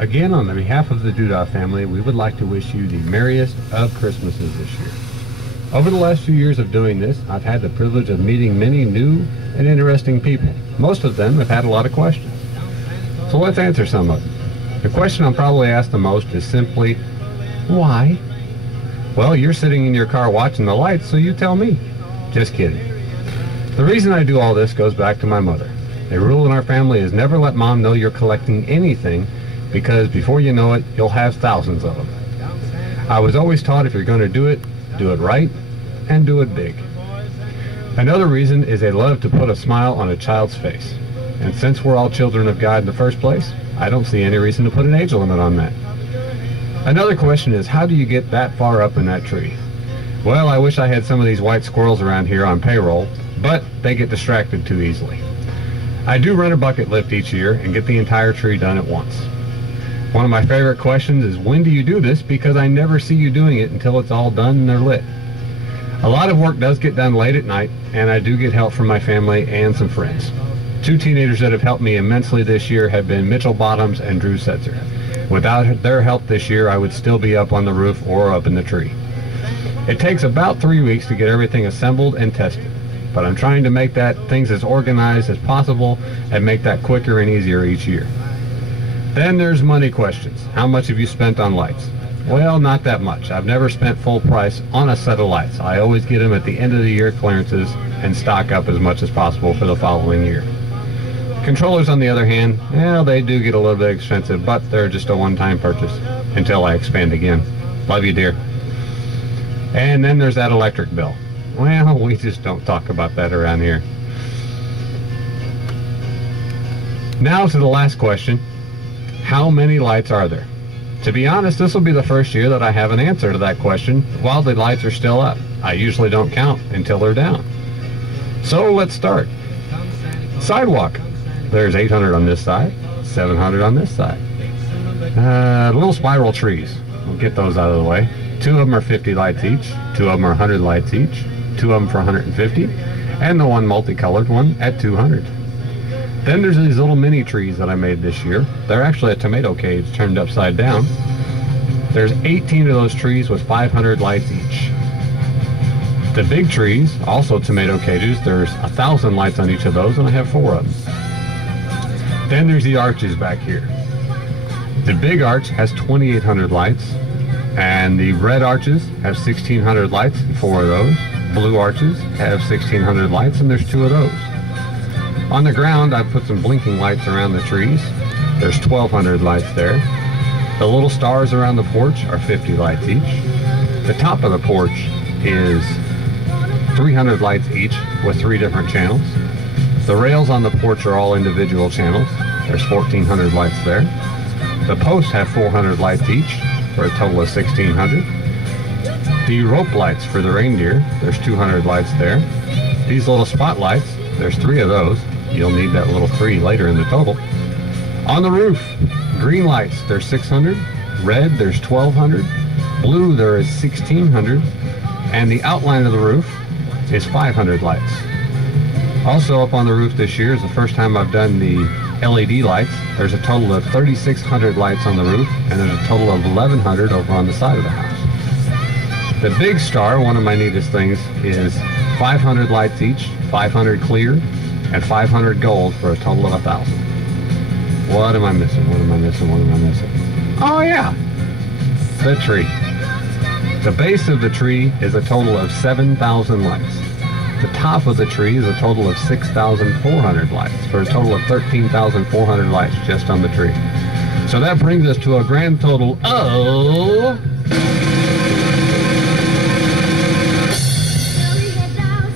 Again, on the behalf of the Duda family, we would like to wish you the merriest of Christmases this year. Over the last few years of doing this, I've had the privilege of meeting many new and interesting people. Most of them have had a lot of questions. So let's answer some of them. The question I'm probably asked the most is simply, why? Well, you're sitting in your car watching the lights, so you tell me. Just kidding. The reason I do all this goes back to my mother. A rule in our family is never let Mom know you're collecting anything, because before you know it, you'll have thousands of them. I was always taught if you're going to do it right, and do it big. Another reason is a love to put a smile on a child's face. And since we're all children of God in the first place, I don't see any reason to put an age limit on that. Another question is, how do you get that far up in that tree? Well, I wish I had some of these white squirrels around here on payroll, but they get distracted too easily. I do run a bucket lift each year and get the entire tree done at once. One of my favorite questions is, when do you do this? Because I never see you doing it until it's all done and they're lit. A lot of work does get done late at night, and I do get help from my family and some friends. Two teenagers that have helped me immensely this year have been Mitchell Bottoms and Drew Setzer. Without their help this year, I would still be up on the roof or up in the tree. It takes about 3 weeks to get everything assembled and tested, but I'm trying to make things as organized as possible and make that quicker and easier each year. Then there's money questions. How much have you spent on lights? Well, not that much. I've never spent full price on a set of lights. I always get them at the end of the year clearances and stock up as much as possible for the following year. Controllers, on the other hand, well, they do get a little bit expensive, but they're just a one-time purchase until I expand again. Love you, dear. And then there's that electric bill. Well, we just don't talk about that around here. Now to the last question. How many lights are there? To be honest, this will be the first year that I have an answer to that question while the lights are still up. I usually don't count until they're down. So let's start. Sidewalk. There's 800 on this side, 700 on this side. Little spiral trees. We'll get those out of the way. 2 of them are 50 lights each. 2 of them are 100 lights each. 2 of them for 150. And the one multicolored one at 200. Then there's these little mini trees that I made this year. They're actually a tomato cage turned upside down. There's 18 of those trees with 500 lights each. The big trees, also tomato cages, there's 1,000 lights on each of those, and I have 4 of them. Then there's the arches back here. The big arch has 2,800 lights, and the red arches have 1,600 lights, and 4 of those. Blue arches have 1,600 lights, and there's 2 of those. On the ground, I've put some blinking lights around the trees. There's 1,200 lights there. The little stars around the porch are 50 lights each. The top of the porch is 300 lights each with 3 different channels. The rails on the porch are all individual channels. There's 1,400 lights there. The posts have 400 lights each for a total of 1,600. The rope lights for the reindeer, there's 200 lights there. These little spotlights, there's 3 of those. You'll need that little 3 later in the total. On the roof, green lights, there's 600. Red, there's 1,200. Blue, there is 1,600. And the outline of the roof is 500 lights. Also up on the roof this year is the first time I've done the LED lights. There's a total of 3,600 lights on the roof, and there's a total of 1,100 over on the side of the house. The big star, one of my neatest things, is 500 lights each, 500 clear, and 500 gold for a total of 1,000. What am I missing? What am I missing? What am I missing? Oh yeah, the tree. The base of the tree is a total of 7,000 lights. The top of the tree is a total of 6,400 lights, for a total of 13,400 lights just on the tree. So that brings us to a grand total of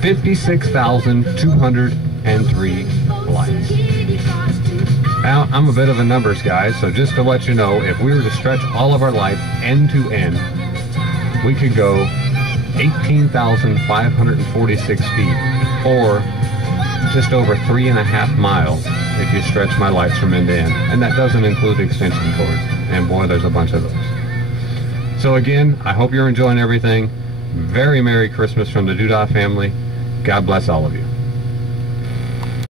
56,203 lights. Now, I'm a bit of a numbers guy, so just to let you know, if we were to stretch all of our lights end to end, we could go 18,546 feet, or just over 3.5 miles if you stretch my lights from end to end. And that doesn't include extension cords. And boy, there's a bunch of those. So again, I hope you're enjoying everything. Very Merry Christmas from the Duda family. God bless all of you.